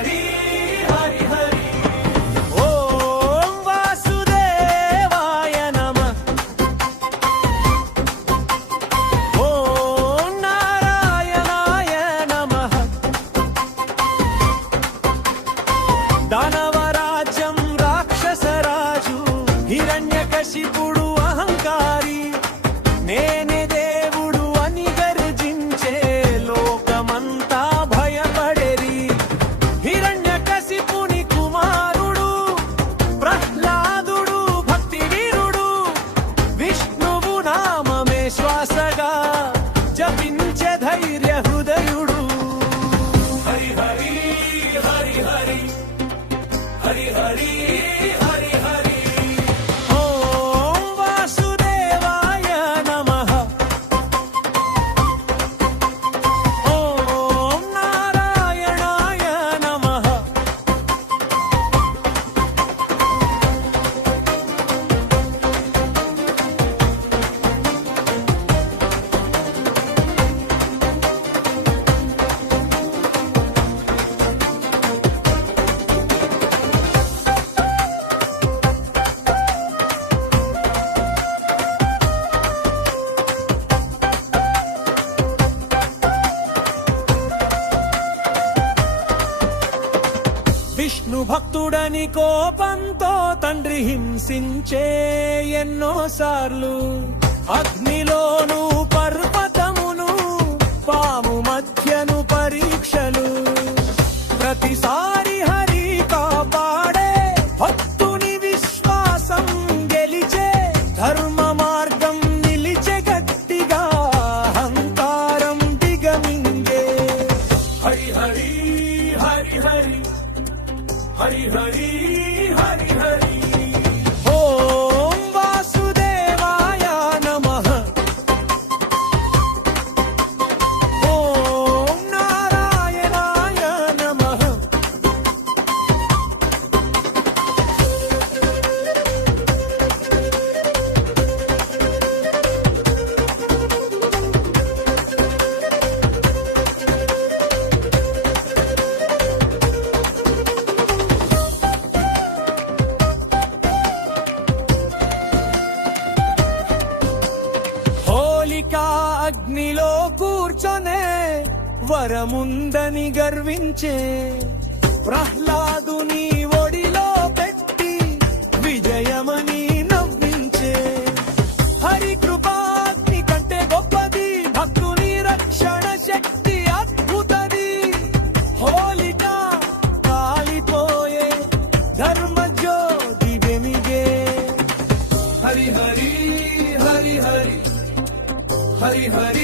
హరి హరి హరి ఓం వాసుదేవాయ నమః ఓం నారాయణాయ నమః దానవరాజ్యం రాక్షసరాజు హిరణ్యకశిపుడు అహంకారి నేనే దేవుడు అని గర్జించే లోకమంతా భయపడేరి హిరణ్యకశిపుని కుమారుడు ప్రహ్లాదుడు భక్తి వీరుడు విష్ణువు నామమే శ్వాసగా జపించే ధైర్య హృదయుడు హరి హరి హరి హరి హరి హరి హరి హరి ఓం వాసుదేవాయ నమః ఓం నారాయణాయ నమః విష్ణు భక్తుడని కోపంతో తండ్రి హింసించే ఎన్నోసార్లు అగ్నిలోను పర్వతమును పాము మధ్యను పరీక్షలు ప్రతిసారి హరి కాపాడే భక్తుని విశ్వాసం గెలిచే ధర్మ మార్గం నిలిచే గట్టిగా అహంకారం దిగమింగే హరి హరి హరి హరి హరి హరి హరి హరి ఓం వాసుదేవాయ నమః ఓం నారాయణాయ నమః హోలికా అగ్నిలో కూర్చొనే వరముందని గర్వించే ప్రహ్లాదుని ఒడిలో పెట్టి విజయమని నవ్వించే హరి కృపాగ్ని కంటే గొప్పది భక్తుని రక్షణ శక్తి అద్భుతది హోలిక కాలిపోయే ధర్మ జ్యోతి వెమిగే హరి హరి హరి హరి హరి హరి